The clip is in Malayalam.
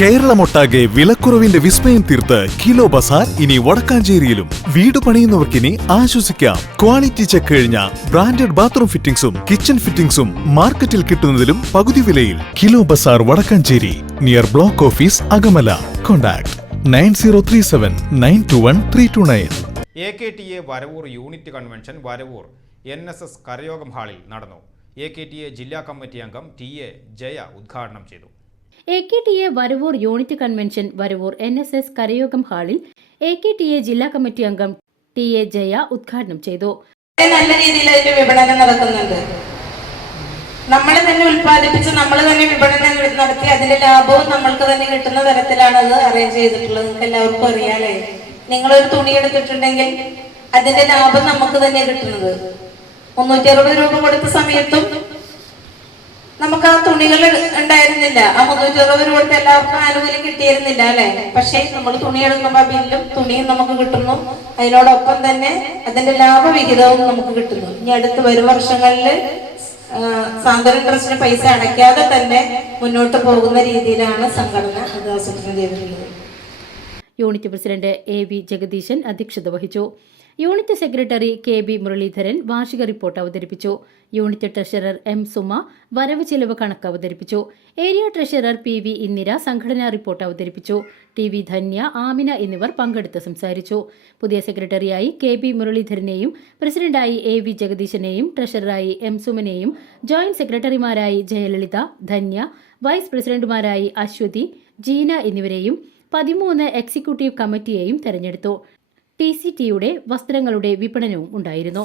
കേരളമൊട്ടാകെ വിലക്കുറവിന്റെ വിസ്മയം തീർത്ത് കിലോ ബസാർ ഇനി വടക്കാഞ്ചേരിയിലും. വീട് പണിയുന്നവർക്കിനി ആശ്വസിക്കാം. ക്വാളിറ്റി ചെക്ക് കഴിഞ്ഞ ബ്രാൻഡഡ് ബാത്റൂം ഫിറ്റിംഗ്സും കിച്ചൺ ഫിറ്റിംഗ്സും മാർക്കറ്റിൽ കിട്ടുന്നതിലും പകുതി വിലയിൽ. Kilo Bazaar Vadakkancherry, near block office Akamala. Contact 9037921329. AKTA Varavoor unit convention Varavoor NSS Karayogam ഹാളിൽ നടന്നു. AKTA ജില്ലാ കമ്മിറ്റി അംഗം TA ജയ ഉദ്ഘാടനം ചെയ്തു. AKTA Varavoor unit convention Varavoor NSS Karayogam ഹാളിൽ AKTA ജില്ലാ കമ്മിറ്റി അംഗം TA ജയ ഉദ്ഘാടനം ചെയ്തു. നല്ല രീതിയിൽ അതിന്റെ വിപണനം നടക്കുന്നുണ്ട്. നമ്മൾ തന്നെ ഉൽപ്പാദിപ്പിച്ച് നമ്മൾ തന്നെ വിപണനം നടത്തി അതിന്റെ ലാഭവും നമ്മൾക്ക് തന്നെ കിട്ടുന്ന തരത്തിലാണ് അത് അറേഞ്ച് ചെയ്തിട്ടുള്ളത്. നിങ്ങൾക്ക് എല്ലാവർക്കും അറിയാലേ, നിങ്ങളൊരു തുണി എടുത്തിട്ടുണ്ടെങ്കിൽ അതിന്റെ ലാഭം നമുക്ക് തന്നെ കിട്ടുന്നത്. 360 രൂപ കൊടുത്ത സമയത്തും നമുക്ക് ആ തുണികൾ ഉണ്ടായിരുന്നില്ല. ആ 360 രൂപ കൊടുത്ത് എല്ലാവർക്കും ആനുകൂല്യം കിട്ടിയിരുന്നില്ല അല്ലെ. പക്ഷേ നമ്മൾ തുണി എടുക്കുമ്പോൾ ബില്ലും തുണിയും നമുക്ക് കിട്ടുന്നു, അതിനോടൊപ്പം തന്നെ അതിന്റെ ലാഭവിഹിതവും നമുക്ക് കിട്ടുന്നു. ഇനി അടുത്ത് വരും വർഷങ്ങളിൽ സാന്ത്വനം ട്രസ്റ്റിന് പൈസ അടയ്ക്കാതെ തന്നെ മുന്നോട്ട് പോകുന്ന രീതിയിലാണ് സംഘടന അത് ആസൂത്രണം ചെയ്തിട്ടുള്ളത്. യൂണിറ്റ് പ്രസിഡന്റ് AV ജഗദീശൻ അധ്യക്ഷത വഹിച്ചു. യൂണിറ്റ് സെക്രട്ടറി KB മുരളീധരൻ വാർഷിക റിപ്പോർട്ട് അവതരിപ്പിച്ചു. യൂണിറ്റ് ട്രഷറർ M സുമ വരവ് ചെലവ് കണക്ക് അവതരിപ്പിച്ചു. ഏരിയ ട്രഷറർ PV ഇന്ദിര സംഘടനാ റിപ്പോർട്ട് അവതരിപ്പിച്ചു. TV ധന്യ, ആമിന എന്നിവർ പങ്കെടുത്ത് സംസാരിച്ചു. പുതിയ സെക്രട്ടറിയായി KB മുരളീധരനെയും പ്രസിഡന്റായി AV ജഗദീശനെയും ട്രഷററായി M സുമനെയും ജോയിന്റ് സെക്രട്ടറിമാരായി ജയലളിത, ധന്യ, വൈസ് പ്രസിഡന്റുമാരായി അശ്വതി, ജീന എന്നിവരെയും 13 എക്സിക്യൂട്ടീവ് കമ്മിറ്റിയെയും തെരഞ്ഞെടുത്തു. TCTയുടെ വസ്ത്രങ്ങളുടെ വിപണനവും ഉണ്ടായിരുന്നു.